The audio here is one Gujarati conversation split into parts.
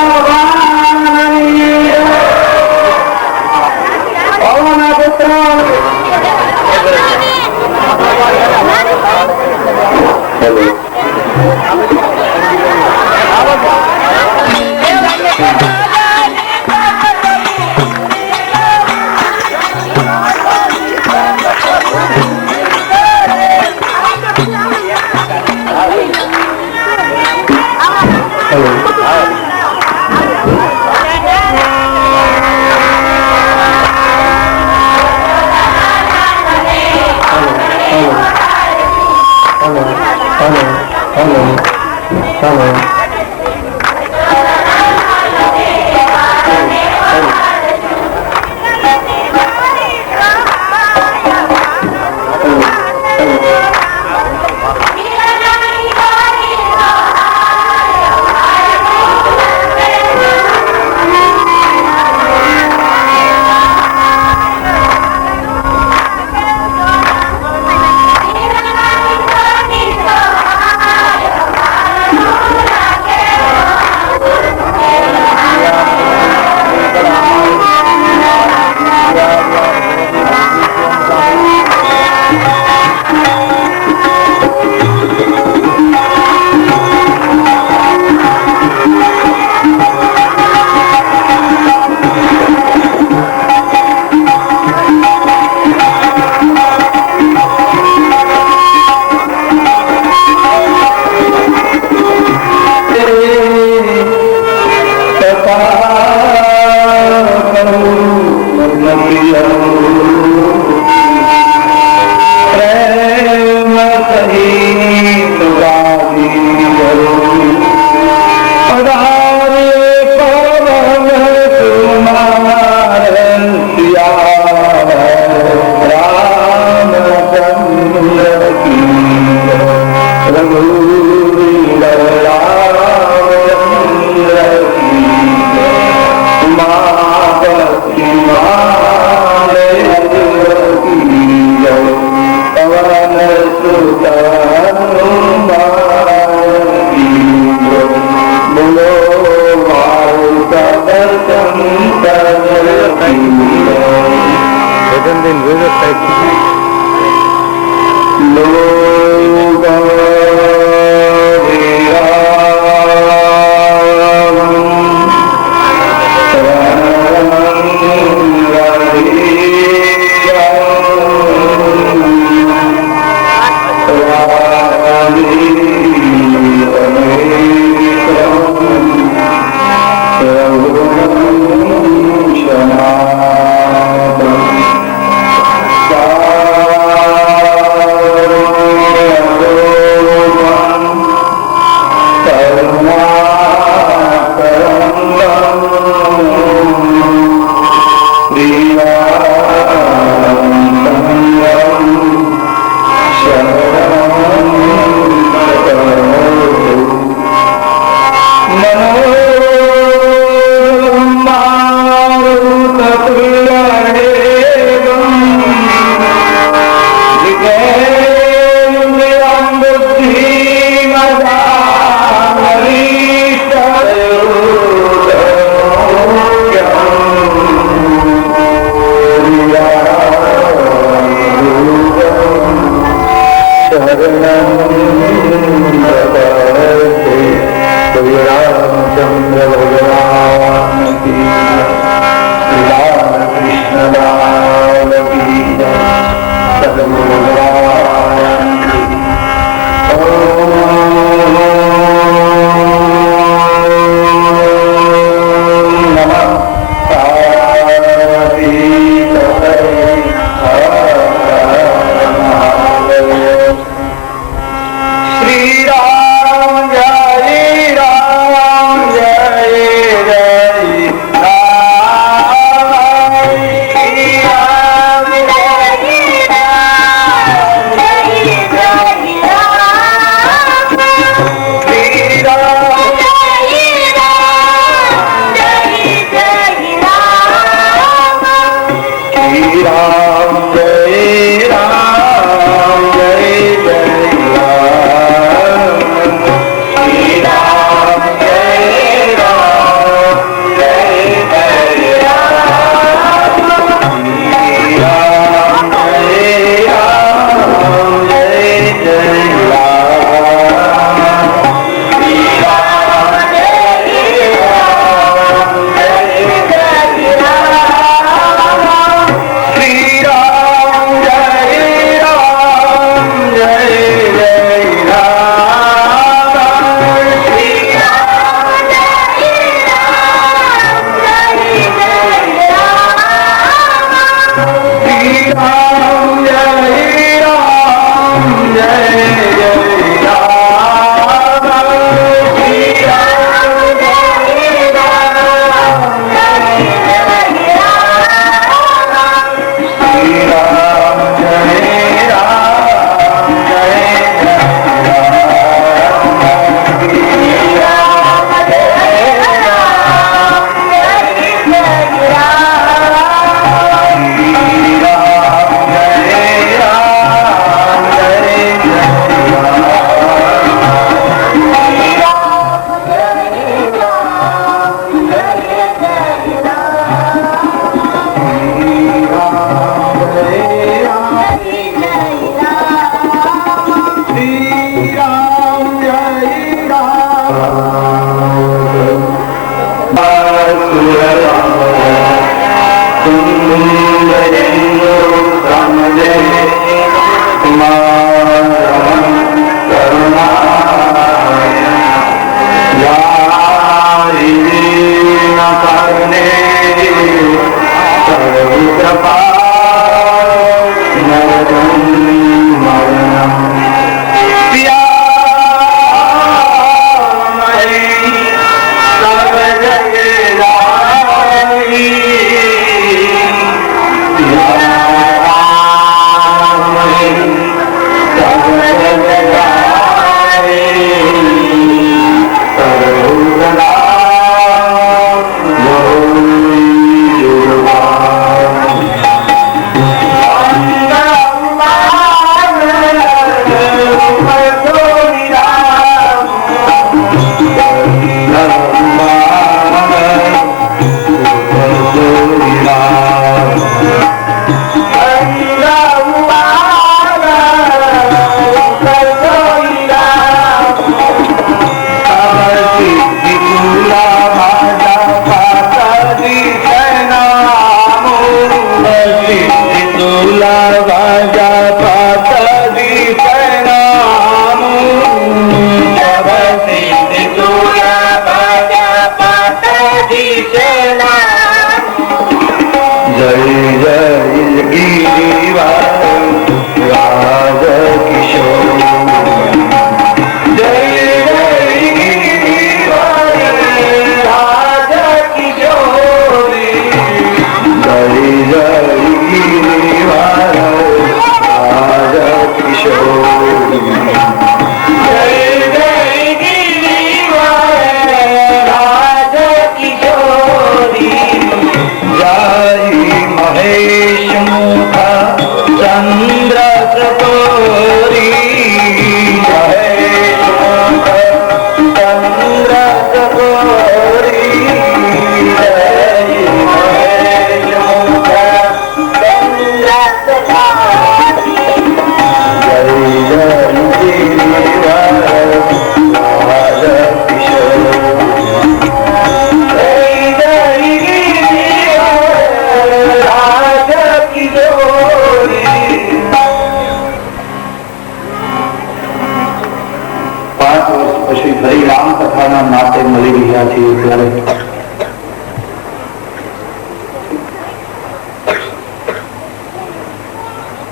Oh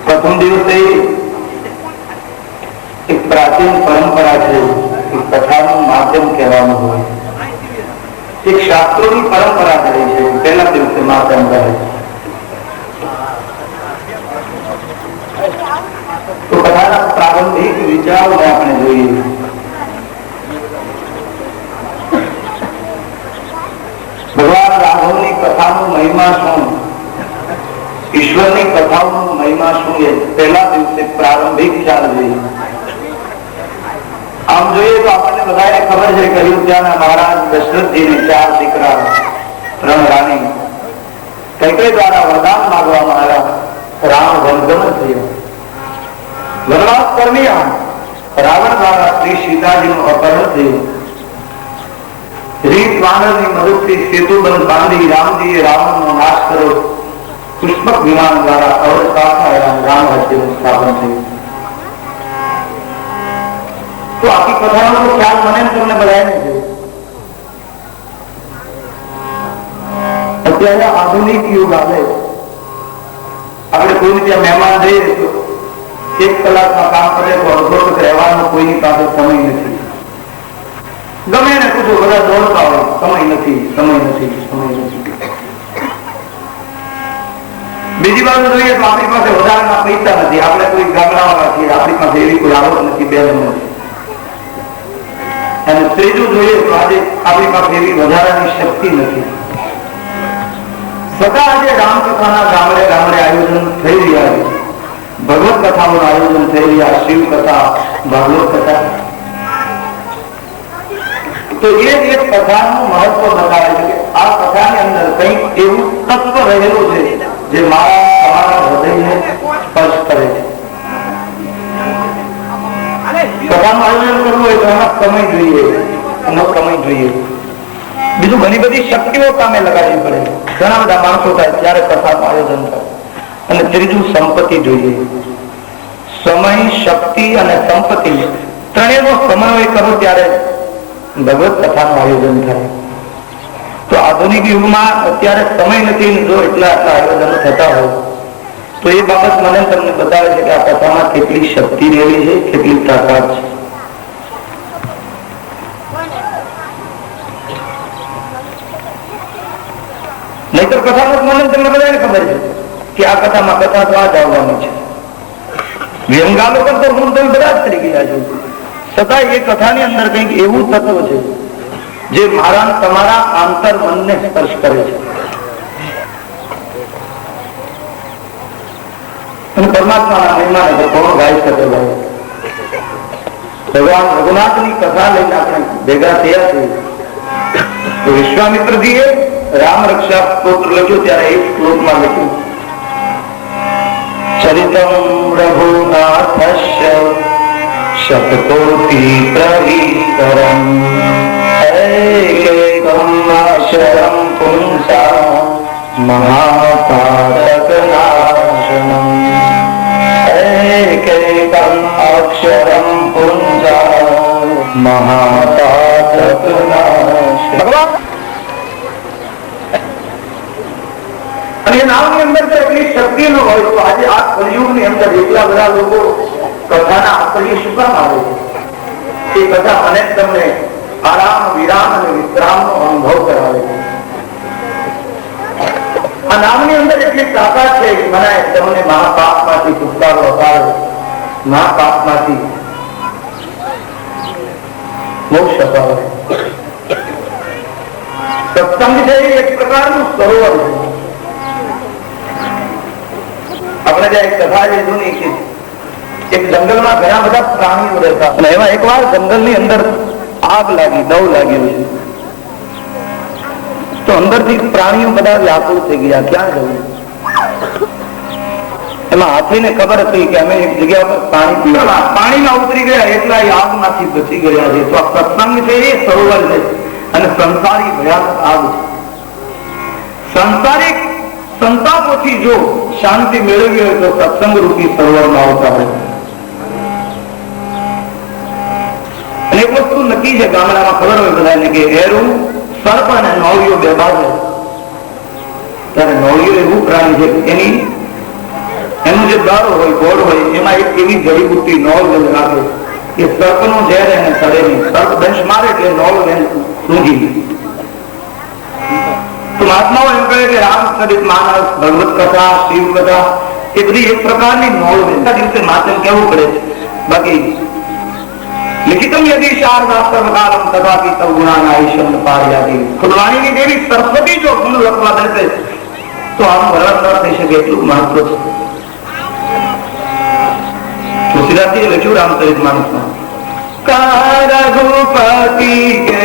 પ્રથમ દિવસે એક પ્રાચીન પરંપરા છે, કથાનું માધ્યમ કહેવાનું હોય, એક શાસ્ત્રોની પરંપરા કરી છે. પહેલા દિવસે માધ્યમ કરે તો કથાના પ્રારંભિક વિચારોને આપણે જોઈએ. ભગવાન રાઘવની કથાનો મહિમા શું, ઈશ્વરની કથાઓનો મહિમા શું, એ પહેલા દિવસે પ્રારંભિક ખ્યાલ જોઈએ. આમ જોઈએ તો આપણને બધાને ખબર છે કે અયોધ્યાના મહારાજ દશરથજીને 4 દીકરા, 3 રાણી, કૈકેયી દ્વારા વરદાન માંગવામાં આવ્યા. રામ વનગમન થયું, વનવાસ દરમિયાન રાવણ દ્વારા શ્રી સીતાજીનું અપહરણ થયું. રીત વાનરની મદદથી સેતુબંધ બાંધી રામજીએ રાવણનો નાશ કર્યો. પુષ્પક વિમાન દ્વારા અવધ પાછા રામ રાજ્યનું સ્થાપન થયું. તો આખી કથાનો ખ્યાલ મને તમને બધાને છે. અત્યારે આધુનિક યુગ આવે, આપણે કોઈ ત્યાં મહેમાન જઈએ તો 1 કલાકમાં કામ કરે તો અડધો તક રહેવાનો કોઈની પાસે સમય નથી. ગમે એને પૂછો, બધા દોડતા હોય, સમય નથી, સમય નથી, સમય નથી. બીજી બાજુ જોઈએ તો આપણી પાસે વધારાના પૈસા નથી, આપણે કોઈ ગામડાવાળા છીએ, આપણી પાસે એવી કોઈ આવક નથી, બેન નથી. અને ત્રીજું જોઈએ તો આજે આપણી પાસે એવી વધારાની શક્તિ નથી. છતાં આજે રામકથાના ગામડે ગામડે આયોજન થઈ રહ્યા છે, ભગવત કથાનું આયોજન થઈ રહ્યા, શિવ કથા, ભાગવત કથા. તો એ એક કથાનું મહત્વ બતાવે છે કે આ કથાની અંદર કંઈક એવું તત્વ રહેલું છે જે મારા તમારા હૃદયને સ્પર્શ કરે છે. કથાનું આયોજન કરવું હોય તો એમાં સમય જોઈએ, એનો સમય જોઈએ. બીજું ઘણી બધી શક્તિઓ કામે લગાડવી પડે, ઘણા બધા માણસો થાય ત્યારે કથાનું આયોજન થાય. અને ત્રીજું સંપત્તિ જોઈએ. સમય, શક્તિ અને સંપત્તિ ત્રણેયનો સમન્વય કરો ત્યારે ભગવત કથાનું આયોજન થાય. તો આધુનિક યુગમાં અત્યારે સમય નથી, જો એટલા આયોજનો થતા હોય તો એ બાબત મને તમને બતાવે છે કે આ કથામાં કેટલી શક્તિ રહેલી છે, કેટલી તાકાત છે. નહીતર કથામાં મને તમને બધાને ખબર છે કે આ કથામાં કથા તો આ જ આવવાની છે. વ્યંગાલોકન તો હું તમે બધા જ કરી ગયા છો, છતાં એ કથાની અંદર કંઈક એવું તત્વ છે જે મારા તમારા આંતર મનને સ્પર્શ કરે છે. અને પરમાત્માના મહિમાને તો કોણ ગાઈ શકે? ભગવાન રઘુનાથની કથા લઈને આપણે ભેગા થયા છીએ. તો વિશ્વામિત્રજીએ રામ રક્ષા સ્તોત્ર લખ્યું ત્યારે એક શ્લોકમાં લખ્યું, ચરિતમ રઘુનાથસ્ય શતકોટિ પ્રવિતરમ એકૈકમ અક્ષરમ પુંસા મહાપાતક નાશનમ એકૈકમ અક્ષરમ પુંસા મહાપાતક નાશનમ. એ નામની અંદર તો એટલી શક્તિ ન હોય તો આજે આ કલયુગની અંદર એટલા બધા લોકો કથાના આકર્ષી શું કામ આવે છે? એ કથા મને તમને આરામ, વિરામ અને વિશ્રામનો અનુભવ કરાવે છે. આ નામની અંદર એટલી તાકાત છે કે મને તમને મહાપાપમાંથી છુટકારો અપાવે, મહાપાપમાંથી મોક્ષ અપાવે. સત્સંગ છે એ એક પ્રકારનું સરોવર છે. આપણે ત્યાં એક કથા છે જૂની કે એક જંગલમાં ઘણા બધા પ્રાણીઓ રહેતા અને એમાં એકવાર જંગલની અંદર આગ લાગી, દવ લાગ્યું છે. તો અંદરથી પ્રાણીઓ બધા વ્યાકુળ થઈ ગયા, ક્યાં જવું? એમાં હાથીને ખબર હતી કે અમે એક જગ્યા પર પાણી પીવા, પાણીમાં ઉતરી ગયા એટલા આગમાંથી બચી ગયા છે. તો આ સત્સંગ છે એ સરોવર છે અને સંસારી ભયાનક આગ છે. સંસારિક સંતાપોથી જો શાંતિ મેળવી હોય તો સત્સંગ રૂપી સરોવરમાં આવતા હોય. અને એક વસ્તુ નક્કી છે, ગામડામાં ખબર હોય બધાને કે એરું, સર્પ અને નોળિયો બે બાજુ. ત્યારે નોળિયો એવું પ્રાણી છે એનું જે દારો હોય, ગોળ હોય, એમાં એક એવી જડીબુટ્ટી નોળ રાખે કે સર્પનું ઝેર એને ચડે નહીં. સર્પ દંશ મારે એટલે નોળ સૂંઘી. તો મહાત્માઓ એમ કહે કે રામચરિત માનસ, ભગવત કથા, શિવ કથા એ બધી એક પ્રકારની નોળ દિવસે માચન કેવું પડે છે. બાકી લિખિતમ યદિ શારદા સર્વકાલમ તથાપિ તવ ગુણાનાઈશમ પાર્યાદિ. ખુદવાણીની દેવી સરસ્વતી જો ગુણ લખવા દેશે તો આનું વર્ણન ન થઈ શકે એટલું મહત્વ છે. તુલસીદાસજીએ લખ્યું રામચરિત માનસમાં, કારઘુપતિ કે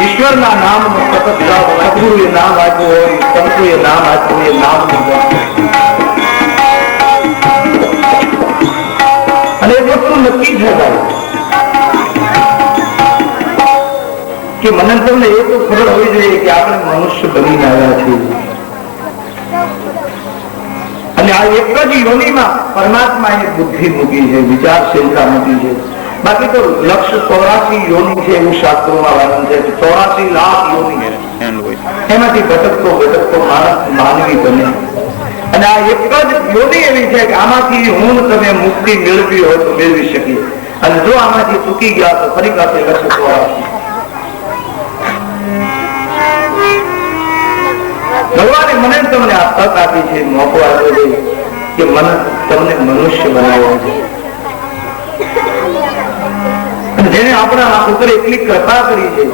ઈશ્વરના નામનો સતત સદગુરુએ નામ આપ્યું હોય, સંતોએ નામ આપ્યું હોય, નામ અને એ વસ્તુ નક્કી છે ભાઈ કે મને તમને એ તો ખબર હોવી જોઈએ કે આપણે મનુષ્ય બનીને આવ્યા છીએ અને આ એક જ યોનિમાં પરમાત્મા એ બુદ્ધિ મૂકી છે, વિચારશીલતા મૂકી છે. બાકી તો લક્ષ 84 યોની છે એવું શાસ્ત્રોમાં વર્ણન છે. 84 લાખ યોની એમાંથી ભટકતો માનવી બને અને આ એક જ યોની એવી છે કે આમાંથી હું તમે મુક્તિ મેળવી હોય તો મેળવી શકીએ અને જો આમાંથી ચૂકી ગયા તો ફરી પાસે લક્ષ 84. મને તમને આ તક આપી છે, મોકો આપ્યો છે કે મને તમને મનુષ્ય બનાવ્યો છે. જેને આપણા ઉપર એટલી કૃપા કરી છે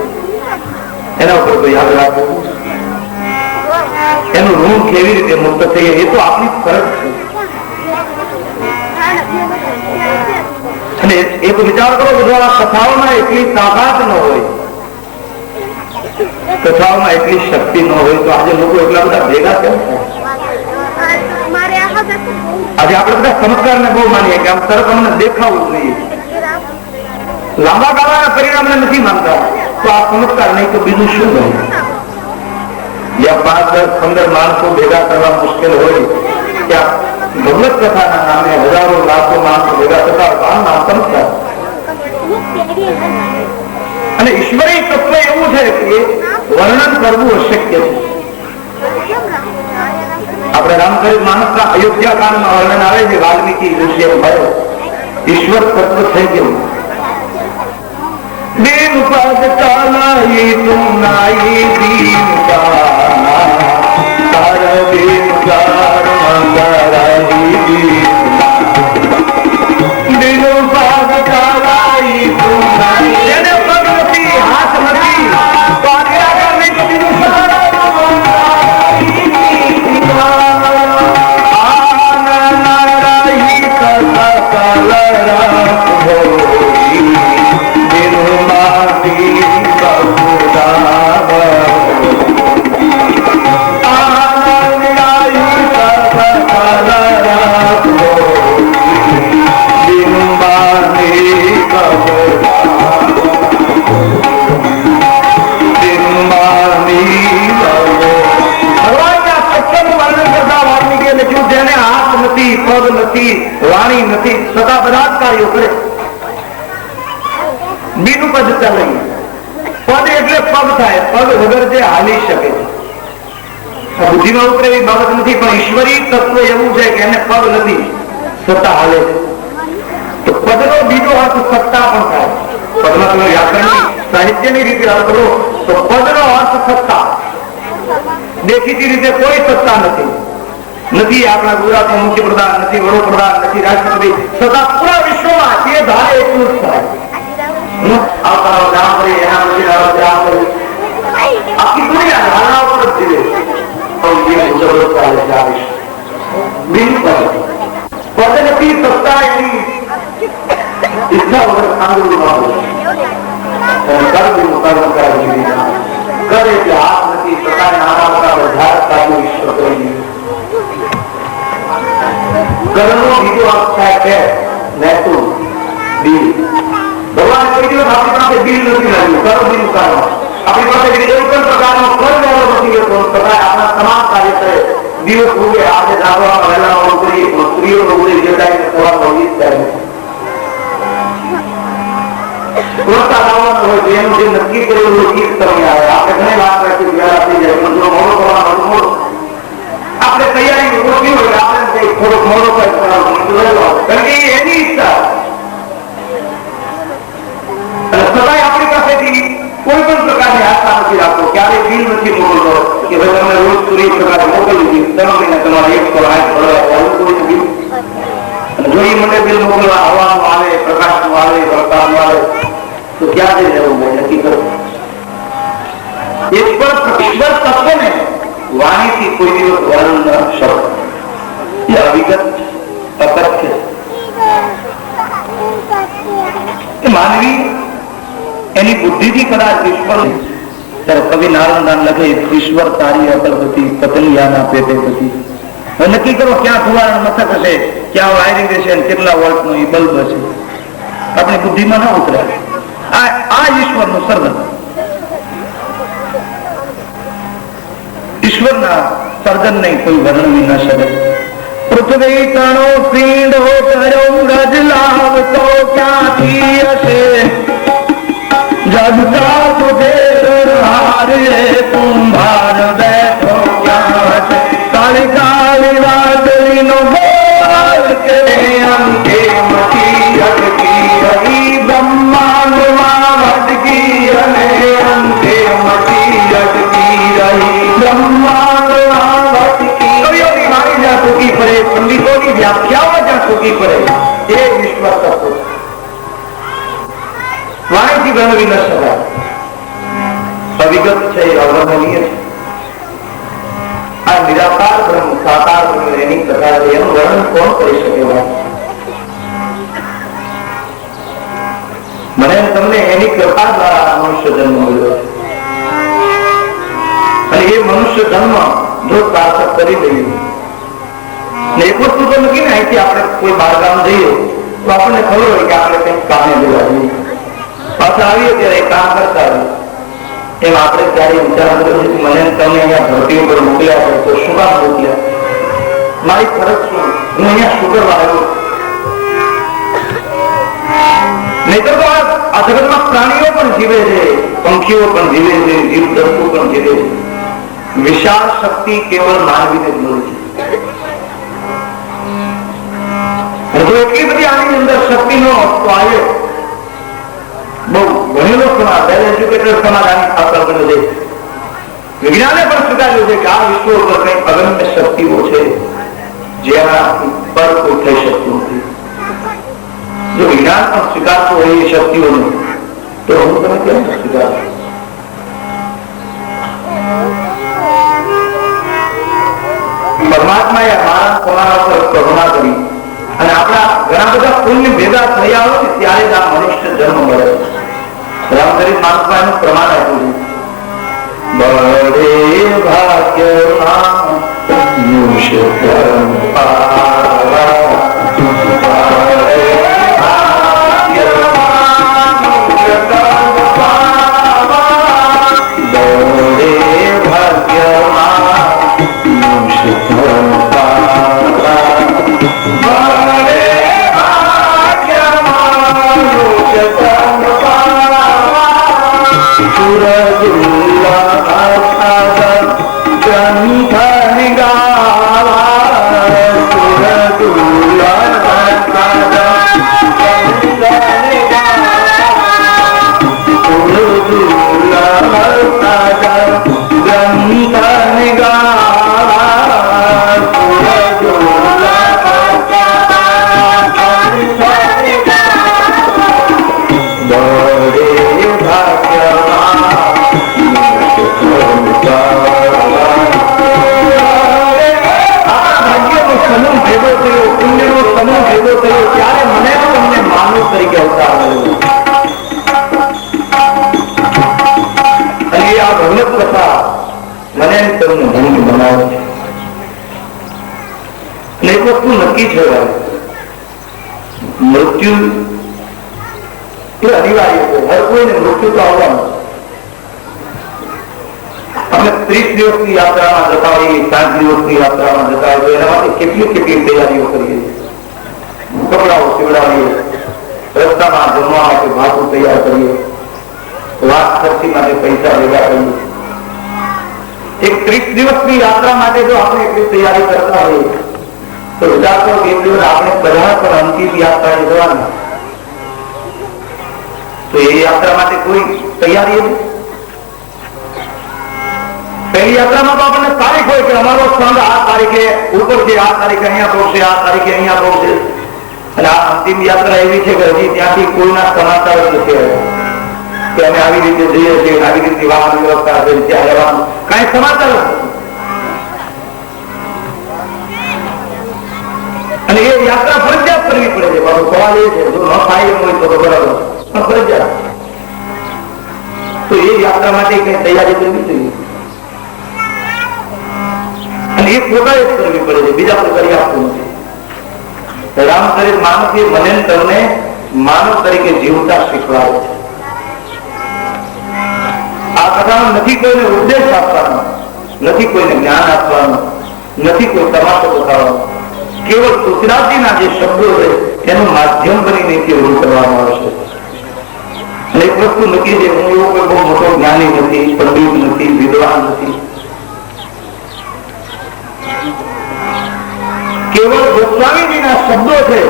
એના ઉપર તો યાદ રાખવું, એનું ઋણ કેવી રીતે મુક્ત થઈએ એ તો આપણી ફરજ છે. અને એ તો વિચાર કરો કે જો આ કથાઓમાં એટલી તાકાત ન હોય, કથાઓમાં એટલી શક્તિ ન હોય તો આજે લોકો એટલા બધા ભેગા કેમ થાય? આજે આપણે બધા ચમત્કાર ને બહુ માનીએ કે આમ તરફ અમને દેખાવું જોઈએ, લાંબા ગાળાના પરિણામને નથી માનતા, તો આ ચમત્કાર નહીં તો બીજું શું હોય? જ્યાં 5, 10, 15 માણસો ભેગા કરવા મુશ્કેલ હોય ત્યાં ભગવત કથાના નામે હજારો લાખો માણસો ભેગા થતા હોય ચમત્કાર. અને ઈશ્વરી તત્વ એવું છે કે વર્ણન કરવું અશક્ય છે. આપણે રામચરિત માનસના અયોધ્યા કાંડમાં વર્ણન આવે છે, વાલ્મીકી ઋષિએ ભયો ઈશ્વર તત્વ થઈ ગયું. दिन पद कालाई तुम नाई दीन काना तार दिन कार मंगराई दिन पद कालाई तुम नाई जेने पग નથી હાથ નથી તો આગળ નહીં તો બીજું સારા વાણી નથી છતાં બધા જ કાર્યો કરે. બીજું પદ ચાલે, પદ એટલે પગ થાય, પગ વગર જે હાલી શકે. બુદ્ધિમાં ઉતરે એવી બાબત નથી, પણ ઈશ્વરી તત્વ એવું છે કે એને પગ નથી છતાં હાલે. તો પદનો બીજો અર્થ સત્તા પણ થાય. પદમાં તમે વ્યાકરણની સાહિત્યની રીતે અર્થ કરો તો પદનો અર્થ સત્તા. દેખીતી રીતે કોઈ સત્તા નથી આપણા ગુજરાતમાં મુખ્યપ્રધાન, નથી વડોપ્રધાન, નથી રાષ્ટ્રપતિ, છતાં પૂરા વિશ્વમાં જે ધારે એટલું જ થાય. આખી દુનિયા ધારણા ઉપર જ જીવે. પદ નથી સત્તા એની ઈચ્છા વગર સાંભળવું કરે કે હાથ નથી સત્તા નાના મોટા ઝાડ કાઢ્યું ઈશ્વર કરી કરનો બીજો અર્થ થાય છે નેતું દિલ. ભગવાન કોઈ દિવસ આપણી પાસે દિલ નથી લાગ્યું, કર્મ દિલ કારણ આપણી પાસે કોઈ પણ પ્રકારનો કર્મ નથી રહેતો, છતાં આપણા તમામ કાર્ય કરે. દિવસ ઉગે આજે જાગવામાં વહેલા કરીએ પણ સ્ત્રીઓ ઉગે જે ટાઈમ સવારમાં વીજ થાય પુરસ્કાર લાવવાનો હોય તો એનું જે નક્કી કરેલું હોય એ સમય આવે. આપણે ઘણી વાત રાખી વહેલા થઈ જાય પણ જો મોડો કરવાનો મોડો આપણે તૈયારી ઓછી હોય આપણે થોડોક મોડો કારણ કે એની ઈચ્છા. અને સદાય આપણી પાસેથી કોઈ પણ પ્રકારની આશા નથી રાખતો, ક્યારે બિલ નથી મોકલતો કે ભાઈ તમને રોજ પૂરી પ્રકારે મોકલી દીધી 3 મહિના તમારે 1 કરોડ 8 કરોડ કોઈ બિલ. અને જો એ મને બિલ મોકલવા હવાનું આવે, પ્રકાશનું આવે, વરસાદનું આવે તો ક્યાં જઈ જવું હોય નક્કી કરો. ઈશ્વર તત્વને વાણીથી કોઈ દિવસ વર્ણન ન શક્ય. એ અવિગત અતથ્ય એ માનવી એની બુદ્ધિથી કદાચ ઈશ્વર. ત્યારે કવિ નારાયણ લખે ઈશ્વર તારી અકલ્પથી પતલિયાના પેટે હતી. નક્કી કરો ક્યાં ફુવારણ મથક હશે, ક્યાં વાયરિંગ હશે, કેટલા વોલ્ટનો એ બલ્બ હશે, આપણી બુદ્ધિમાં ના ઉતરે. આ ઈશ્વરનું સર્જન. ઈશ્વરના સર્જન ને કોઈ વર્ણવી ન શકે. પૃથ્વી તણો પીંડો કર્યો ગજલાવ તો ક્યાંથી હશે, જગતા તુજે હારે કુંભાર બેઠો ક્યાં હશે, કાળી કાળી વાદળી નો બોલ કે અંકે મતી અટકી રહી, બ્રહ્માંડમાં ભટકી અને અંકે મતી અટકી રહી, બ્રહ્માંડમાં વ્યાખ્યાઓ જ્યાં ચૂકી પડે એ ઈશ્વર તત્વ વાણીથી ગણવી ન શકાય, અવિગત છે, અવર્ણનીય છે. આ નિરાકાર બ્રહ્મ સાકાર બ્રહ્મ એની કથા છે, એનું વર્ણન કોણ કરી શકે? મને તમને એની કૃપા દ્વારા મનુષ્ય જન્મ મળ્યો છે. અને એ મનુષ્ય જન્મ જો સાર્થક કરી દઈએ ને એક વસ્તુ તો નથી ને, અહીંથી આપણે કોઈ બહારગામ જઈએ તો આપણને ખબર હોય કે આપણે કંઈક કામે લેવા જઈએ, પાછા આવીએ ત્યારે કામ કરતા આવીએ. એમ આપણે ત્યારે વિચાર કર્યો છે કે મને તમને અહીંયા ધરતી ઉપર મોકલ્યા છે તો શું કામ મોકલ્યા? મારી ફરજ શું? હું અહીંયા શું કરવા આવ્યો? નહીતર તો આ જગતમાં પ્રાણીઓ પણ જીવે છે, પંખીઓ પણ જીવે છે, જીવ જંતુ પણ જીવે છે. વિશાળ શક્તિ કેવળ માનવીને જ મળે છે. જો એટલી બધી આની અંદર શક્તિનો આવ્યો, બહુ ભણેલો સમાજ, વેલ એજ્યુકેટેડ સમાજ આની ખાતર બન્યો છે. વિજ્ઞાને પણ સ્વીકાર્યું છે કે આ વિશ્વ ઉપર કઈ અગમ્ય શક્તિઓ છે જેનાથી પર કોઈ થઈ શકતું નથી. જો વિજ્ઞાન પણ સ્વીકારતું હોય એ શક્તિઓને, તો હું તમે કેમ સ્વીકારશો? પરમાત્માએ માણસ કોના પર કરુણા કરી અને આપણા ઘણા બધા પુણ્ય ભેગા થયા હોય ને ત્યારે જ આ મનુષ્ય જન્મ મળે. રામચરિત માનસમાં એનું પ્રમાણ આપ્યું છે, બળે ભાગ્યમાં મનુષ્ય જન્મ પાવા. નક્કી છે, મૃત્યુ એ અનિવાર્ય છે. હર કોઈને મૃત્યુ તો આવવાનું. અમે 30 દિવસની યાત્રામાં જતા હોઈએ, 7 દિવસની યાત્રામાં જતા હોઈએ, એના માટે કેટલી કેટલી તૈયારીઓ કરીએ. કપડાઓ સીવડાવીએ, રસ્તામાં જમવા માટે ભાતું તૈયાર કરીએ, વાત ખર્ચી માટે પૈસા ભેગા કરીએ. એક 30 દિવસની યાત્રા માટે જો આપણે એટલી તૈયારી કરતા હોઈએ તો વિચાર કરો કે એક દિવસ આપણે બધા પણ અંતિમ યાત્રા જવાના, તો એ યાત્રા માટે કોઈ તૈયારી નથી. પહેલી યાત્રામાં તો આપણને તારીખ હોય કે અમારો સંઘ આ તારીખે ઉપર છે, આ તારીખે અહીંયા પહોંચશે, આ તારીખે અહીંયા પહોંચશે. અને આ અંતિમ યાત્રા એવી છે કે હજી ત્યાંથી કોઈના સમાચાર જ નથી આવ્યા કે અમે આવી રીતે જઈએ છીએ, આવી રીતે વાહન વ્યવસ્થા છે, ત્યાં રહેવાનું કઈ સમાચાર નથી. અને એ યાત્રા ફરજિયાત કરવી પડે છે. બાબુ સવાલ એ છે, જો ન થાય એમ હોય તો બરાબર, પણ ફરજિયાત. તો એ યાત્રા માટે કઈ તૈયારી કરવી જોઈએ અને એ પોતાએ જ કરવી પડે છે, બીજા કોઈ કરી આપતું નથી. રામચરિત માનસ એ મને તમને માનવ તરીકે જીવતા શીખવાડે છે. આ કથામાં નથી કોઈને ઉપદેશ આપવાનો, નથી કોઈને જ્ઞાન આપવાનું, નથી કોઈ તમાશો બતાવવાનો. કેવળ ગુજરાતીના જે શબ્દો છે એનું માધ્યમ બનીને કેવું કરવામાં આવશે. અને એક વસ્તુ નક્કી છે, હું એવો કોઈ બહુ મોટો જ્ઞાની નથી, પંડિત નથી, વિદ્વાન નથી. કેવળ ગોસ્વામીજીના શબ્દો છે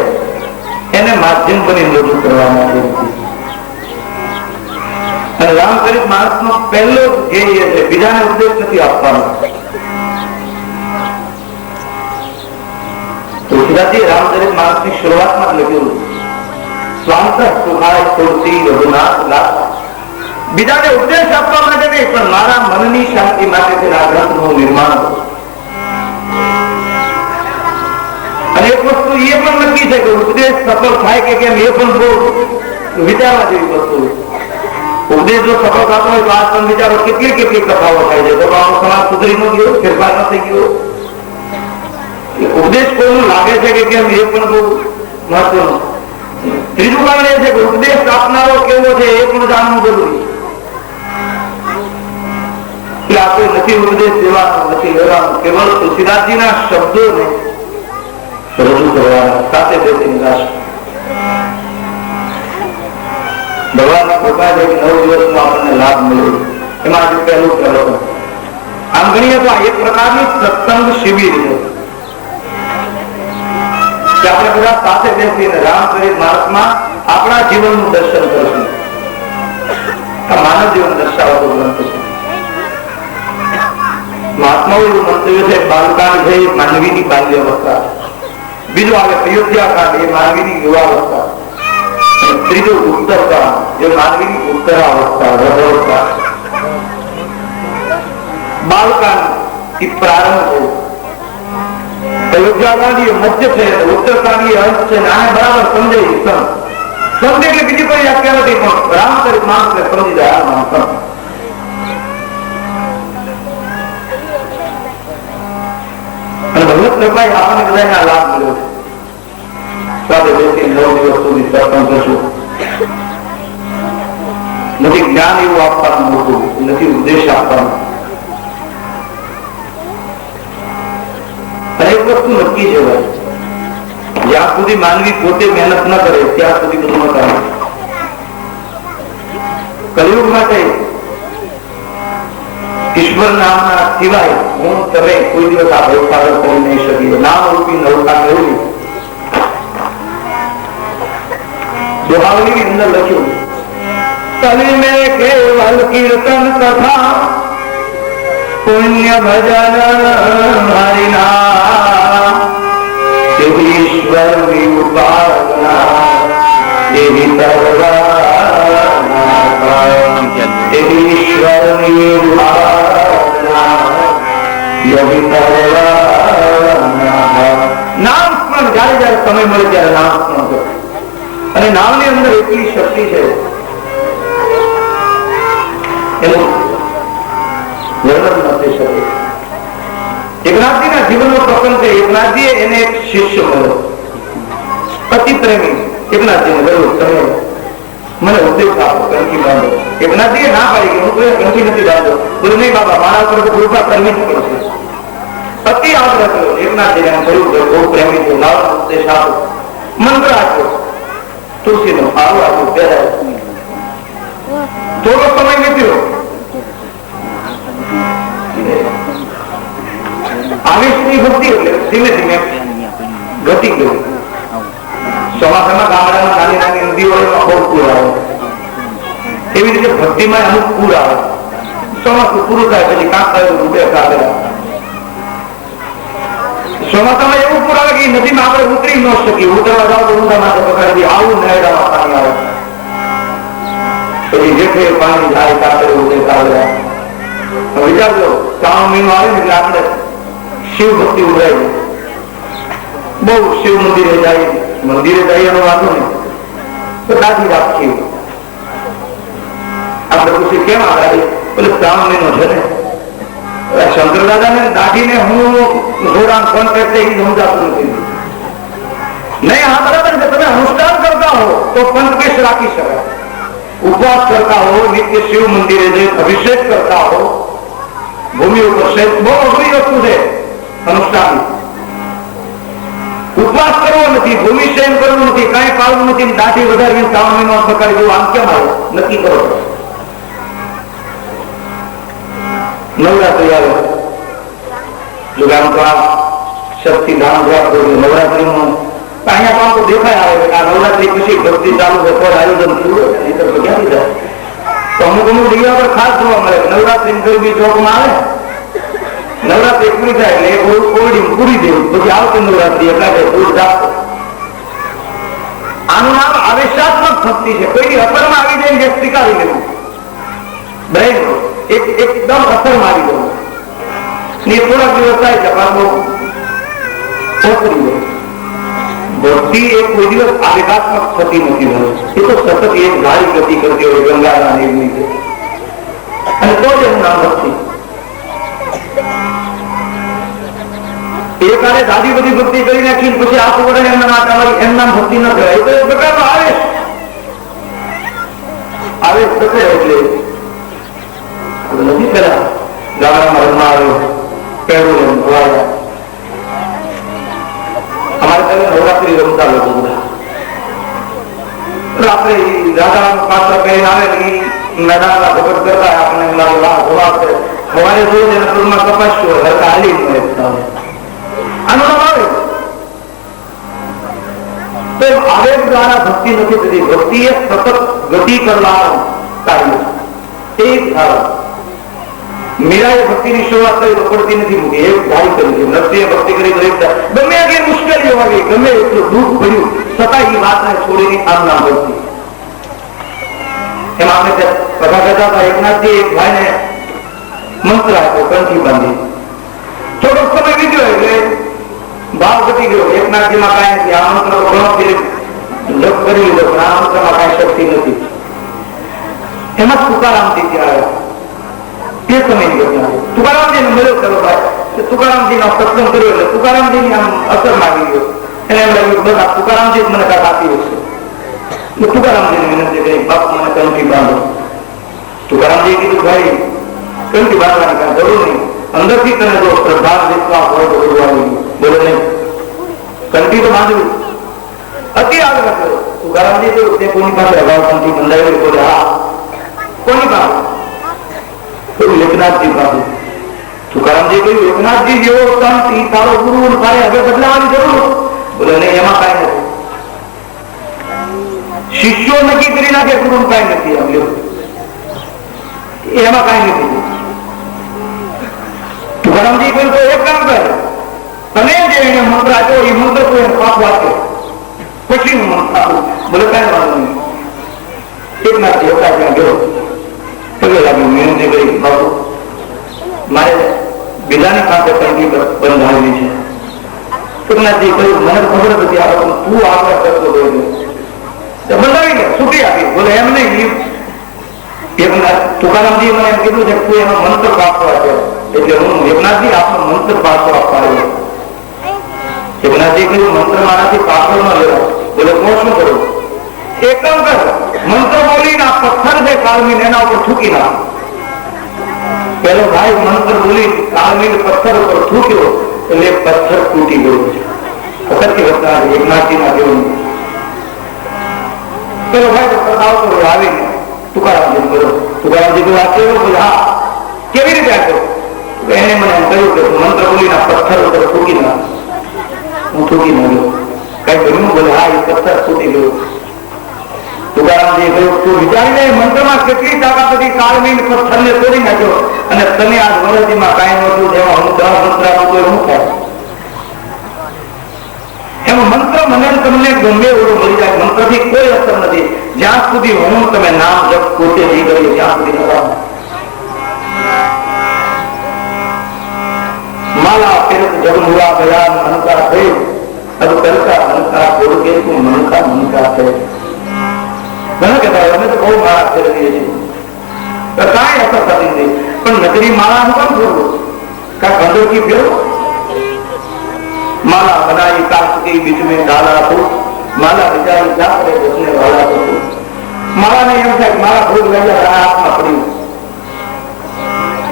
એને માધ્યમ બની રજૂ કરવામાં આવે છે. અને રામચરિત માનસનો પહેલો ધ્યેય છે, બીજાને ઉપદેશ નથી આપવાનો. તુલસીદાસજી રામચરિતમાનસ ની શરૂઆતમાં જ લખ્યું સ્વાંત સુખાય તુલસી રઘુનાથ લાસા. બીજાને ઉપદેશ આપવા માટે નહીં, પણ મારા મનની શાંતિ માટે તેના ગ્રંથનું નિર્માણ કરું. અને એક વસ્તુ એ પણ નક્કી છે કે ઉપદેશ સફળ થાય કે કેમ એ પણ બહુ વિચારવા જેવી વસ્તુ. ઉપદેશ જો સફળ થતો હોય તો આજ પણ વિચારો કેટલી કથાઓ થાય છે. તો સમાજ સુધરી ન ગયો, ફેરફાર ન થઈ ગયો. ઉપદેશ કોઈનું લાગે છે કે કેમ એ પણ બહુ મહત્વનું. ત્રીજું કારણ એ છે કે ઉપદેશ આપનારો કેવો છે એ પણ જાણવું જરૂરી. એટલે આપણે નથી ઉપદેશ દેવાનો, નથી લેવાનો, કેવળ તુલસીદાસજીના શબ્દોને રજૂ કરવાના, સાથે બેસી નિરાશ. ભગવાનની કૃપા છે કે 9 દિવસનો આપણને લાભ મળ્યો. એમાં આજે પહેલું પ્રવચન. આમ ગણીએ તો આ એક પ્રકારની સત્સંગ શિબિર છે. આપણે બધા સાથે બેસીને રામચરિતમાનસમાં આપણા જીવનનું દર્શન કરશું. આ માનવ જીવન દર્શાવતો ગ્રંથ છે. મહાત્માઓ એવું મંતવ્ય છે બાલકાળ છે માનવીની બાલ્યાવસ્થા, બીજું આવે અયોધ્યા કાળ એ માનવીની યુવાવસ્થા, ત્રીજું ઉત્તરકાળ જે માનવીની ઉત્તરાવસ્થા રથાવસ્થા. બાલકાળ થી પ્રારંભ છે, અયોધ્યાકાળ એ મધ્ય છે, ઉત્તરકાળ એ અંત છે. આને બરાબર સમજે સમજે એટલે બીજી કોઈ વ્યાખ્યા નથી, પણ રામચરિતમાનસ સમજી જાય આ માણસ. અને ભગવત કૃપાએ આપણને બધાને લાભ મળ્યો છે. સાથે બેસી 9 દિવસ સુધી સત્સંગ કરશું. નથી જ્ઞાન એવું આપવાનું મોટું, નથી ઉદ્દેશ આપવાનો. અને એક વસ્તુ નક્કી છે ભાઈ, જ્યાં સુધી માનવી પોતે મહેનત ન કરે ત્યાં સુધી બધું ન કરે. કલયુગ માટે ઈશ્વર નામના સિવાય હું તમે કોઈ દિવસ આ વ્યવહાર કરી નહીં શકીએ. નામ રૂપી નૌકા મેળવી દોહાવલી અંદર લખ્યું તને મેં કેવલ કીર્તન કથા પુણ્ય ભજન હરિના ઈશ્વર ની ઉપાસના એવી ઈશ્વર ની નામ સ્મરણ જયારે જયારે સમય મળે ત્યારે નામ સ્મરણ કરો. અને નામની અંદર એટલી શક્તિ છે એનું વર્ણન નથી શકે. એકનાથજીના જીવનનો પ્રસંગ છે. એકનાથજીએ એને એક શિષ્ય મળ્યો, અતિ પ્રેમી. એકનાથજીને કહ્યું તમે મને ઉપદેશ આપો, કંઠી બાંધો. એકનાથજીએ ના પાડી કે હું તો કંઠી નથી બાંધો. બોલું નહીં બાબા, મારા ઉપર તો કૃપા કરવી જ પડશે. અતિ આગ્રહ કર્યો. એકનાથજીને કહ્યું કે બહુ પ્રેમી છું, લાવો ઉપદેશ આપો. મંત્ર આપ્યો, તુલસીનો આવો આપ્યો, પહેરાય. થોડો સમય નીકળ્યો, આવેશની ભક્તિ એટલે ધીમે ધીમે ઘટી ગયું. ચોમાસામાં ગામડામાં નાની નાની નદીઓ બહુ પૂર આવે, એવી રીતે ભક્તિમાં અમુક પૂર આવે. ચોમાસું પૂરું થાય પછી કાંક રૂપે કાઢેલા. ચોમાસામાં એવું પૂર આવે કે નદીમાં આપણે ઉતરી ન શકીએ. ઉતરવા જાવ તો ઊંધા માટે પકડી આવું નહેડામાં પાણી આવે. પછી જેઠે પાણી જાય કાંકરે ઉતરે કાઢેલા. વિચારજો, 3 મહિનો આવે ને એટલે આપણે શિવ ભક્તિ ઉભરાય. બહુ શિવ મંદિરે જાય એનો વાંધો નહીં, તો દાદી રાખીએ. આપણે પૂછીએ કેમ આવે, એટલે 3 મહિનો છે ને. શંકર દાદા ને દાઢીને હું જોડાણ કોન્ટ્રાક્ટ એ સમજાતું નથી. નહીં, હા બરાબર છે. તમે અનુષ્ઠાન કરતા હો તો પંચકેશ રાખી શકાય. ઉપવાસ કરતા હો, નિત્ય શિવ મંદિરે જઈ અભિષેક કરતા હો, ભૂમિ ઉપર બહુ અઘરી વસ્તુ છે અનુષ્ઠાન. ઉપવાસ કરવો નથી, ભૂમિ શયન કરવું નથી, કઈ પાડવું નથી, દાઢી વધારવી 3 મહિનો પકડી દેવું. આમ કેમ આવે? નક્કી કરો. નવરાત્રી આવે, આમ તો આ શક્તિ ધામ નવરાત્રી નું અહીંયા તો દેખાય આવે કે આ નવરાત્રી પછી ભક્તિ ચાલુ છે, કોઈ આયોજન થયું એ તો ક્યાંથી જાય. તો અમુક જગ્યા પર ખાસ જોવા મળે નવરાત્રી ગરબી ચોકમાં આવે નવરાત્રી પૂરી થાય એટલે ઓરડી પૂરી દેવું, પછી આવતી નવરાત્રી એટલે દૂર રાખો. આનું નામ આવેશાત્મક ભક્તિ છે. કોઈની અસરમાં આવી જાય જે સ્વીકારી લેવું, બ્રેન એકદમ અસરમાં આવી જવું. થોડાક દિવસ થાય છે પાછો ઓસરી જાય. ભક્તિ એ કોઈ દિવસ આવેગાત્મક થતી નથી. એ તો સતત એક ધારી ગતિ કરતી હોય ગંગાના નીરની છે, અને તો જ એનું નામ ભક્તિ. એકારે દાદી બધી ભક્તિ કરી નાખી પછી આ વડે એમના માટે અમારી એમ નામ ભક્તિ ન કહેવાય. તો એક પ્રકારનો આવેશ થશે. એટલે નથી પેલા ગામડામાં રમવા આવ્યો પહેરું એમ ધોવાયા. અમારે ત્યારે નવરાત્રી રમતા લોકો બધા રાત્રે રાધાનું પાત્ર પહેરીને આવે મેદાનમાં ભગત કરતા આપણને સવારે રોજ એના પૂરમાં કપાસ્યો હરકા હાલી આનું નામ આવે. તો આવેગ દ્વારા ભક્તિ નથી થતી. ભક્તિ એ સતત ગતિ કરવાનું કાર્ય. મીરાએ ભક્તિની શરૂઆત કરી તો પડતી નથી મૂકી, એક ધારી કરી છે. નરસિંહે ભક્તિ કરી તો એક ગમે આગળ મુશ્કેલીઓ આવી, ગમે એટલું દુઃખ ભર્યું, છતાં એ વાતને છોડીને આમ નામ ભક્તિ. એમ આપણે કથા કરતા હતા. એકનાથજી એક ભાઈને મંત્ર આપ્યો કંઠી બાંધી. થોડો સમય વીત્યો એટલે ભાવ ઘટી ગયો. એકનાથજીમાં કાંઈ નથી, આ મંત્ર ઘણો જપ કરી લીધો પણ આ મંત્રમાં કાંઈ શક્તિ નથી. એમાં તુકારામજી ત્યાં આવ્યા. તે સમયની ઘટના છે. તુકારામજીને મળ્યો ચલો ભાઈ, તુકારામજી નો સત્સંગ કર્યો એટલે તુકારામજી ની આમ અસર માંગી ગયો. એને એમ લાગ્યું બધા તુકારામજી મને કાંઈક આપી હશે. તુકારામજી ને વિનંતી કરી બાપ મને કંઠી બાંધો. તુકારામજી કીધું ભાઈ કંઠી બાંધવાની કાંઈ જરૂર નહીં, અંદરથી તને જો શ્રદ્ધા વિશ્વાસ હોય તો બધું આવી બોલે નહીં, કંઠી તો બાંધવી. અતિ આગ્રહ કર્યો. તુકારામજી તો તે કોની પાસે અગાઉ કંઠી બંધાવેલી? બોલે હા. કોની પાસે? એકનાથજી પાસે. તુકારામજી કહ્યું એકનાથજી જેવો સંત તારો ગુરુ તારે હવે બદલાવાની જરૂર? બોલે નહીં, એમાં કાંઈ નથી. શિષ્યો નક્કી કરી નાખે ગુરુ કાંઈ નથી, એમાં કાંઈ નથી. તુકારામજી કહ્યું તો એક કામ કર, તને જે એને મંત્ર આપ્યો એ મંત્ર તો એને પાછો આપે, પછી હું મંત્ર આપું. બોલે કાંઈ વાંધો નહીં. એકનાથજી હતા ત્યાં ગયો. પગે લાગ્યું, વિનંતી કરી બાપુ મારે બીજાની પાસે કંઠી બંધાવેલી છે. એકનાથજી કહ્યું મને ખબર નથી આ તું આગળ કરતો બંધાવી દે, છૂટી આપી. બોલે એમ નહીં, તુકારામજી મને એમ કીધું છે તું એનો મંત્ર પાછો આપ્યો એટલે હું એકનાથજી આપનો મંત્ર પાછો આપવા આવ્યો. એકનાથજી કહ્યું મંત્ર મારાથી પાછો ન લેવો. બોલે હું શું કરું? એક કામ કર, મંત્ર બોલીને આ પથ્થર છે કાળમીન એના ઉપર થૂકી નાખ. પેલો ભાઈ મંત્ર બોલી કાળમીન પથ્થર ઉપર થૂક્યો એટલે પથ્થર તૂટી ગયો. વખતથી વખત એકનાથજી ના દેવ પેલો ભાઈ તો આવતો આવીને તુકારામજી કર્યો. તુકારામજી કહ્યું આ કેવો? બોલે હા. કેવી રીતે આપ્યો? એને મને એમ કહ્યું કે મંત્ર બોલીને પથ્થર ઉપર થૂકી નાખ. હું થૂકી નાખ્યો. કઈ બન્યું? બોલે હા એ પથ્થર તૂટી ગયો. તુકારામજી કહ્યું તું વિચારીને મંત્રમાં કેટલી તાકાત હતી, કાળમીન પથ્થરને તોડી નાખ્યો અને તને આ વરદીમાં કાંઈ નહોતું, જેમાં હું 10 મંત્ર આપું તો શું થાય? એમાં મંત્ર મને તમને ગમે એવડો મળી જાય, મંત્રથી કોઈ અસર નથી જ્યાં સુધી હું તમે નામ જપ પોતે નહીં કરીએ ત્યાં સુધી નવા. માલા ફેરત જગમુરા ગયા મનકા થયું અબ કરતા મનકા છોડ કે તું મનકા મનકા થયો. ઘણા કહેતા અમે તો બહુ માળા ફેરવીએ છીએ, કાંઈ અસર થતી નથી. પણ નકલી માળાનું કામ ફેરવું? કાંઈ કંદોરથી ફેરવો? माला बनाई कांच के बीच में डाला तो माला बिचारी क्या करे उसने वाला तो माला ने एम था माला भूल गया हाथ में पड़ी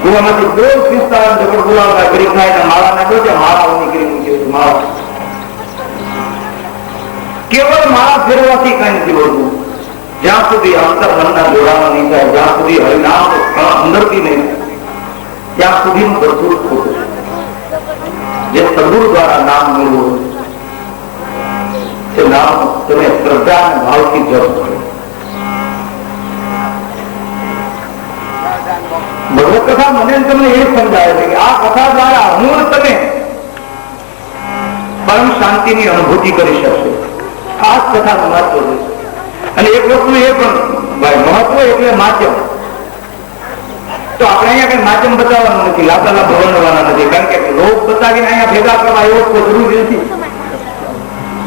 गुवाમાંથી દોર વિસ્તાર જબર બોલાવતા ગરીબ થાય માળા ને જો માળા નીકળી મૂકી માળા કેવળ માળા ફેરવાથી કઈ નથી હોતું. જ્યાં સુધી અંતર મનના જોડાવા નહીં થાય, જ્યાં સુધી હરિનામ અંદરથી નહીં ત્યાં સુધીનું બધું ખોટું. જે સદગુરુ દ્વારા નામ મેળવું તે નામ તમે શ્રદ્ધા અને ભાવથી જપ કરો. ભગવત કથા મને તમને એ સમજાવે છે કે આ કથા દ્વારા હું તમે પરમ શાંતિની અનુભૂતિ કરી શકશો. આ કથાનું મહત્વ છે. અને એક વસ્તુ એ પણ ભાઈ મહત્વ એટલે માધ્યમ. તો આપણે અહીંયા કઈ માધ્યમ બતાવવાનું નથી, લાભ ભરવાના નથી. કારણ કે લોક બતાવીને અહીંયા ભેગા કરવા એવો કોઈ જરૂરી નથી.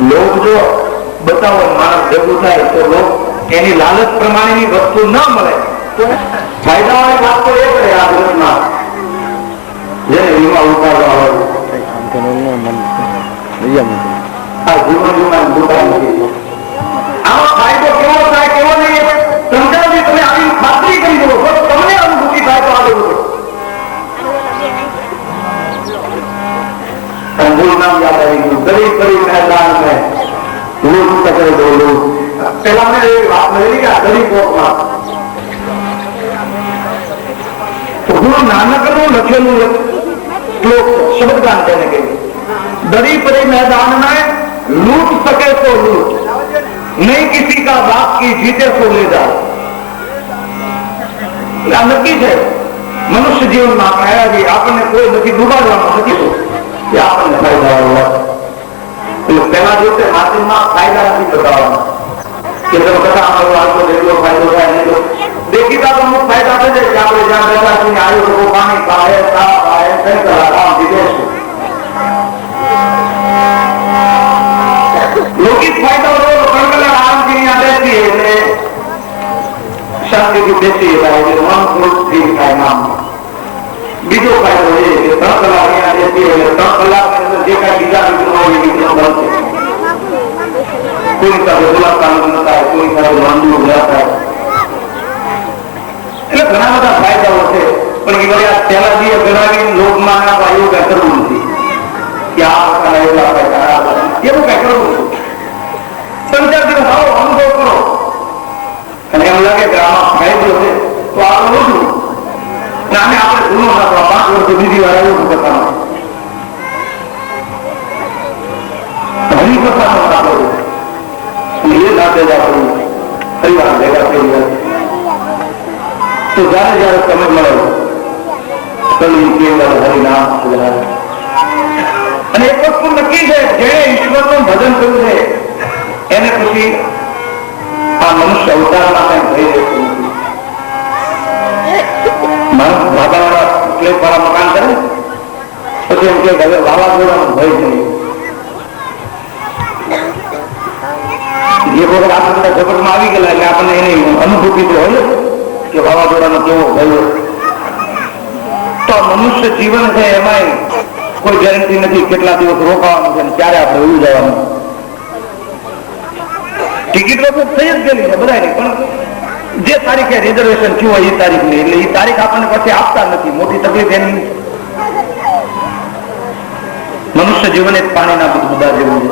લોક જો બતાવો માણસ ભેગું થાય તો લોક એની લાલચ પ્રમાણેની વસ્તુ ન મળે તો ફાયદાવાળી વાત તો એ કરે આ જગતમાં જેને વીમા ઉતારવા હોય આ જીવન વીમા દુકાન નથી. આમાં ફાયદો કેવો થાય કેવો નહીં સમજાવવી તમે આવી ખાતરી કરી દો તમને અનુભૂતિ થાય તો આગળ વધો. મૂળ નામ યાદ આવી ગયું. ગરીબ ગરીબ મેદાન મેં લૂટ પકડે દો લૂટ. પેલા મેં એ વાત મળી કે ગરીબ લોકમાં ગુરુ નાનકનું લખેલું શ્લોક શબ્દગાન તેને કહ્યું. गरीब परे मैदान में लूट सके तो लूट, नहीं किसी का बाप की जीते तो ले जाओ. આ નક્કી છે મનુષ્ય જીવનમાં આપણને કોઈ નથી ડૂબાડવાનું નથી કે આપણને ફાયદા હોય. એટલે પેલા દિવસે માધ્યમમાં ફાયદા નથી બતાવવાના કે તમે કથા આવતો એટલો ફાયદો થાય નહીં. તો દેખીતા તો અમુક ફાયદા થશે કે આપણે જ્યાં બેઠા છીએ આયુ લોકો પાણી પાડે સાફ પાડે કઈ કામ દીધેશું. લૌકિક ફાયદો આરામથી બેસીએ એટલે શાંતિથી બેસીએ મન સ્વરૂપથી થાય નામ. બીજો ફાયદો એ કે 3 કલાક અહીંયા બેસીએ એટલે 3 કલાકની અંદર જે કાંઈ બીજા વિઘ્નો હોય એ વિઘ્નો બનશે. કોઈ સાથે મુલાકાત ન થાય, કોઈ સાથે મંદુર ન થાય. એટલે ઘણા બધા ફાયદાઓ છે. પણ એ બધા પહેલા જે ગણાવીને લોકમાં એવું કઈ કરવું નથી કે આ પ્રકારના એવા ફાયદા એવું કઈ કરવું નથી. 3-4 દિવસ આવો અનુભવ કરો અને એમ લાગે કે આમાં ફાયદો છે તો આગળ વધુ. આને આપણે ગુનો ના 5 વર્ષ બીજી વાર એવું કરવાનું હરિકથાનો આપો એ સાથે જ આપણું પરિવાર ભેગા થઈ ગયા. તો જયારે જયારે સમય મળે કલી કેવલ હરિનામ અને એક વસ્તુ નક્કી છે જેને ઈશ્વરનું ભજન કર્યું છે એને પછી આ મનુષ્ય અવતારમાં કઈ થઈ જતું નથી. માણસ ભાગાવાળા ફ્લેટ વાળા મકાન કરે પછી એમ કે હવે વાવાઝોડાનો ભય નહીં. એક વખત આપણે બધા જબરમાં આવી ગયેલા એટલે આપણને એની અનુભૂતિ તો હોય કે વાવાઝોડાનો કેવો ભય. તો મનુષ્ય જીવન છે એમાં કોઈ ગેરંટી નથી કેટલા દિવસ રોકાવાનું છે ક્યારે આપણે ઉડી જવાનું. ટિકિટ તો થઈ જ ગયેલી છે બધાની, પણ જે તારીખે રિઝર્વેશન થયું હોય એ તારીખ નહીં એટલે એ તારીખ આપણને પછી આપતા નથી. મોટી તકલીફ એની મનુષ્ય જીવન એક પાણીના બધા જેવું છે.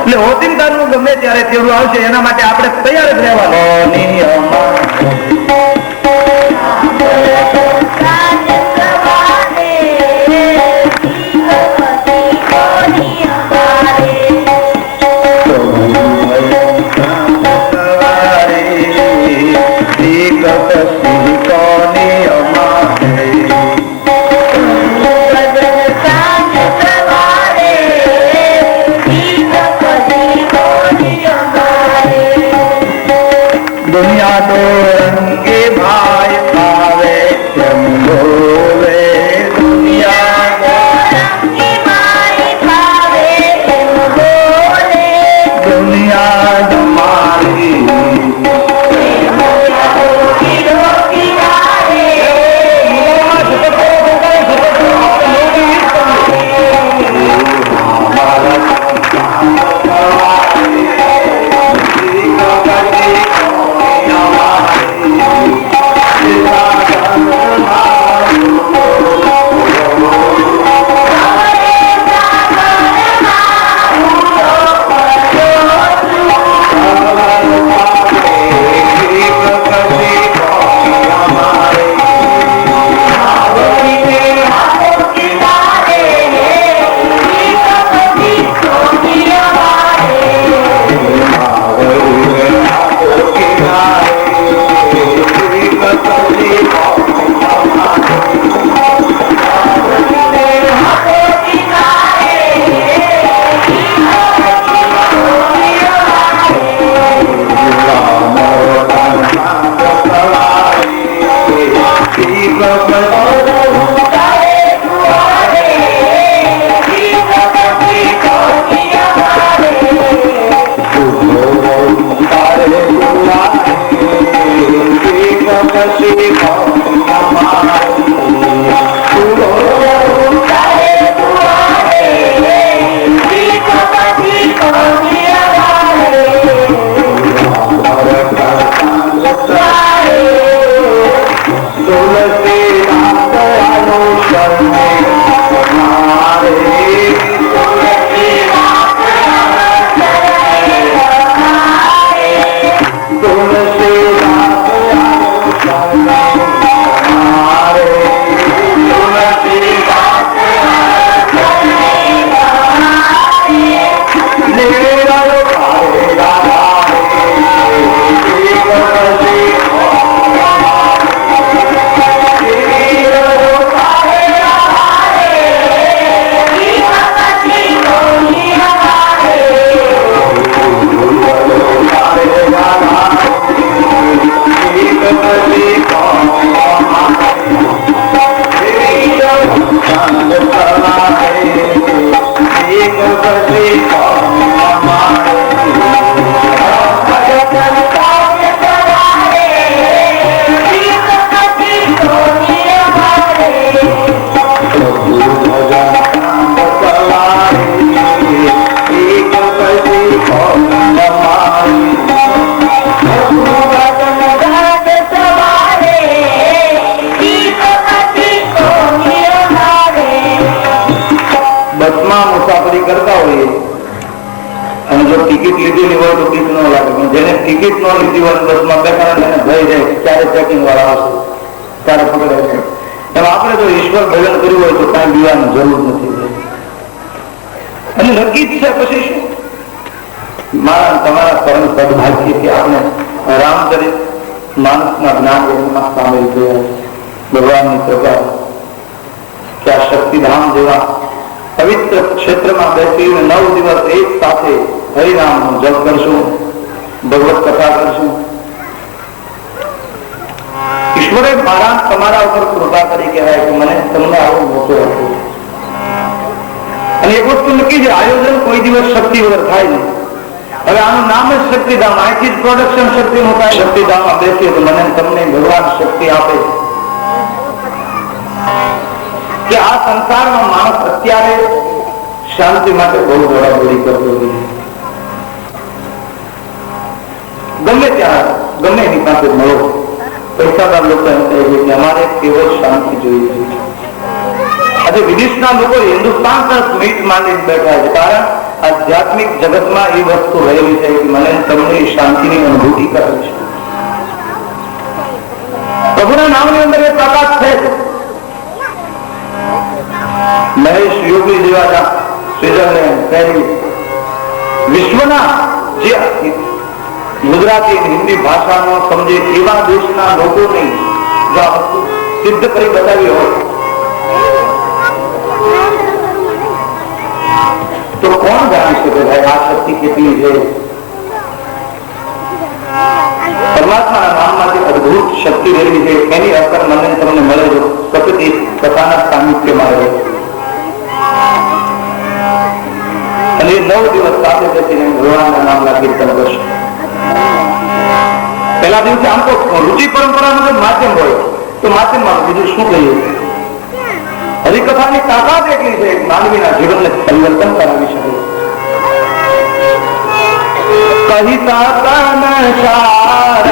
એટલે ઓચિંતાનું ગમે ત્યારે તેવું આવશે એના માટે આપણે તૈયાર જ રહેવાનું. दुनिया तो रंगे જો ટિકિટ લીધેલી હોય તો ટિકિટ ન લાગે, પણ જેને ટિકિટ ન લીધી હોય બસમાં બેઠા એને ભય જાય ક્યારે ચેકિંગ વાળા આવશે, ક્યારે પકડાય છે. એમ આપણે જો ઈશ્વર ભજન કર્યું હોય તો કાંઈ બીવાની જરૂર નથી. અને નક્કી જ છે. પછી શું? મારા તમારા પરમ સદભાગ્યથી આપણે રામચરિત માનસના જ્ઞાન યોગમાં સામેલ થયા. ભગવાનની કૃપા કે આ શક્તિધામ જેવા પવિત્ર ક્ષેત્રમાં બેસીને 9 દિવસ એક સાથે હરિનામનો જપ કરશું, ભગવત કથા કરશું. ઈશ્વરે મારા તમારા ઉપર કૃપા કરી કહેવાય કે મને તમને આવો મોકો આપ્યો. અને એક વસ્તુ નક્કી છે, આયોજન કોઈ દિવસ શક્તિ વગર થાય નહીં. હવે આનું નામ જ શક્તિધામ, અહીંથી જ પ્રોડક્શન શક્તિનું થાય. શક્તિધામમાં બેસીએ તો મને તમને ભગવાન શક્તિ આપે કે આ સંસારમાં માણસ અત્યારે શાંતિ માટે બહુ દોડાદોડી કરતો હોય, ગમે ત્યાં ગમે એની પાસે મળો. પૈસાદાર લોકો એમ કહે છે કે અમારે કેવળ શાંતિ જોઈએ છે. આજે વિદેશના લોકો હિન્દુસ્તાન તરફ મીટ માંડીને બેઠા છે, કારણ આધ્યાત્મિક જગતમાં એ વસ્તુ રહેલી છે કે મને તમને શાંતિની અનુભૂતિ કરે છે. પ્રભુના નામની અંદર એ પ્રકાશ છે. મહેશ યોગી જેવા સ્વિટ્ઝરલેન્ડ, પેરિસ, વિશ્વના જે ગુજરાતી હિન્દી ભાષાનો સમજે એવા દેશના લોકોને જો આ વસ્તુ સિદ્ધ કરી બતાવી હોય તો કોણ જાણી શકે ભાઈ આ શક્તિ કેટલી છે? પરમાત્માના નામમાંથી અદભુત શક્તિ રહેલી છે. એની અસર મને તમને મળે છે સતત એક કથાના સાનિધ્યમાં રહે. અને 9 દિવસ સાથે બેસીને ભગવાનના નામના કીર્તન કરશે. પહેલા દિવસે આમ તો રુચિ પરંપરા મુજબ માધ્યમ હોય તો માધ્યમમાં બીજું શું કહીએ? હરિકથાની તાકાત એટલી છે માનવીના જીવનને પરિવર્તન કરાવી શકે. કહી તાતન શારદ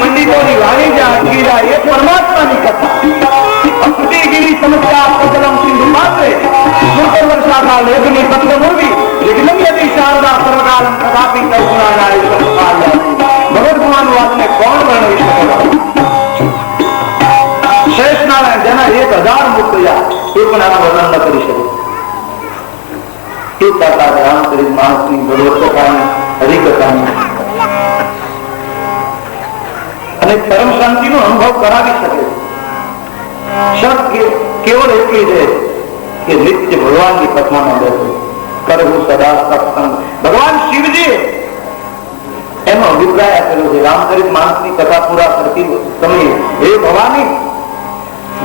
પંડિતોની વાણી જ્યાં એ પરમાત્માની કથા અપતિગીરી સમસ્યા પચલમ સિંધુ માત્રે વર્ષાખા લેખની પત્રમૂર્તિ વિઘ્નમ યદી શારદા સર્વકાલમ કદાપી કલ્પનાનાય સંપાદય. ભગવદ ભગવાન વાતને કોણ વર્ણવી શકે? શેષ નારાયણ જેના 1000 મુખ થયા એ પણ આનું વર્ણન ન કરી શકે. એ તાકાત રામચરિત માનસની, ભગવત કથાની, હરિકથાની અને પરમ શાંતિનો અનુભવ કરાવી શકે. શબ્દ કેવળ એટલી છે કે નિત્ય ભગવાનની કથામાં બેસો, કરવું સદા સત્સંગ. ભગવાન શિવજી એનો અભિપ્રાય આપેલો છે રામચરિત માનસની કથા પૂરા કરતી સમયે, હે ભવાની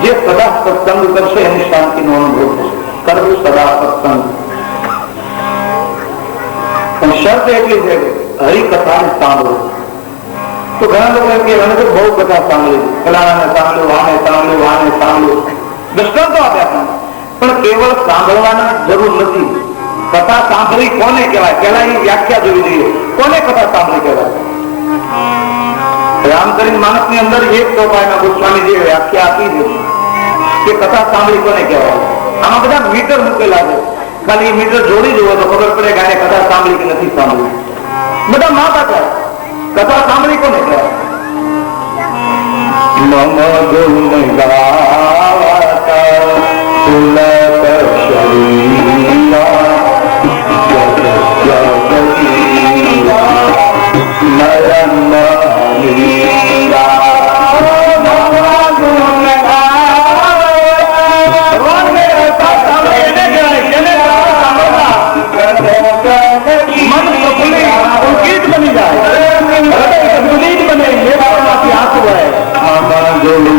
જે સદા સત્સંગ કરશે એની શાંતિનો અનુભવ થશે. કરવું સદા સત્સંગ. પણ શરત એટલી છે કે હરિકથાને સાંભળો. તો ઘણા લોકો એમ કે મને તો બહુ કથા સાંભળી, ફલાણાને સાંભળ્યું, આને સાંભળ્યું, આને સાંભળ્યું, દ્રષ્ટાંતો આપ્યા. પણ કેવળ સાંભળવાના જરૂર નથી. કથા સાંભળી કોને કહેવાય? પેલા એ વ્યાખ્યા જોવી જોઈએ. કોને કથા સાંભળી કહેવાય? રામચરિત માનસની અંદર એક ટોપાઈમાં ગોસ્વામીજીએ વ્યાખ્યા આપી છે કે કથા સાંભળી કોને કહેવાય. આમાં બધા મીટર મૂકેલા છે. ખાલી મીટર જોડી જુઓ તો ખબર પડે કે આ કથા સાંભળી કે નથી સાંભળી. બધા માપા છે. કથા સાંભળી કોને કહેવાય? મમ ગુણ ગાવતા તુલક શરીરા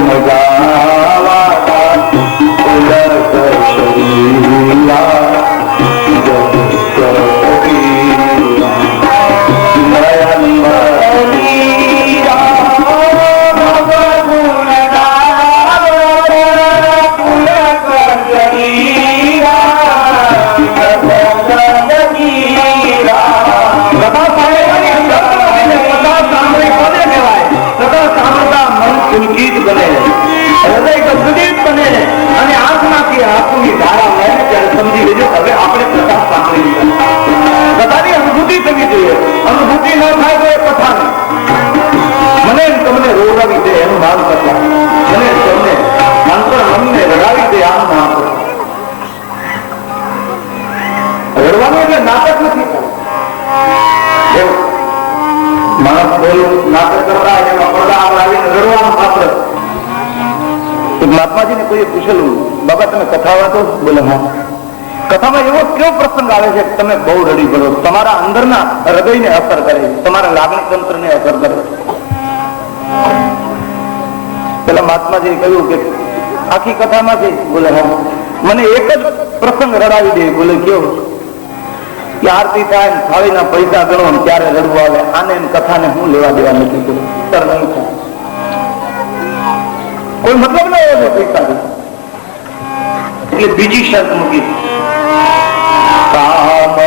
મજા પુલકિત બને, હૃદય ગદગદિત બને અને આંખમાંથી આંખોની ધારા લે ત્યારે સમજી લેજો હવે આપણે કથા સાંભળી લીધા. કથાની અનુભૂતિ થવી જોઈએ. અનુભૂતિ ન થાય તો એ કથા નહીં. મને તમને રોડાવી દે એનું નામ કથા, મને તમને અંતર મનને રડાવી દે આનું નામ કથા. રડવાનું એટલે નાટક નથી એવું માણસ બોલ્યું નાટક કરતા એમાં પડદા આવીને રડવાનું પાત્ર. મહાત્માજીને કોઈએ પૂછેલું બાબા તમે કથા વાંચો? બોલે હા. કથામાં એવો કેવો પ્રસંગ આવે છે કે તમે બહુ રડી પડો, તમારા અંદરના હૃદયને અસર કરે, તમારા લાગણી તંત્રને અસર કરે. પેલા મહાત્માજીએ કહ્યું કે આખી કથામાંથી? બોલે હા. મને એક જ પ્રસંગ રડાવી દે. બોલે કેવો? કે આરતી થાય થાળીના પૈસા ગણો ત્યારે રડવું આવે. આને કથાને હું લેવા દેવા નથી કર્યું, સર નહીં થાય. કોઈ મતલબ ન હોય પૈસા. એટલે બીજી શરત મૂકી, કામ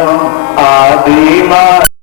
આદિમાં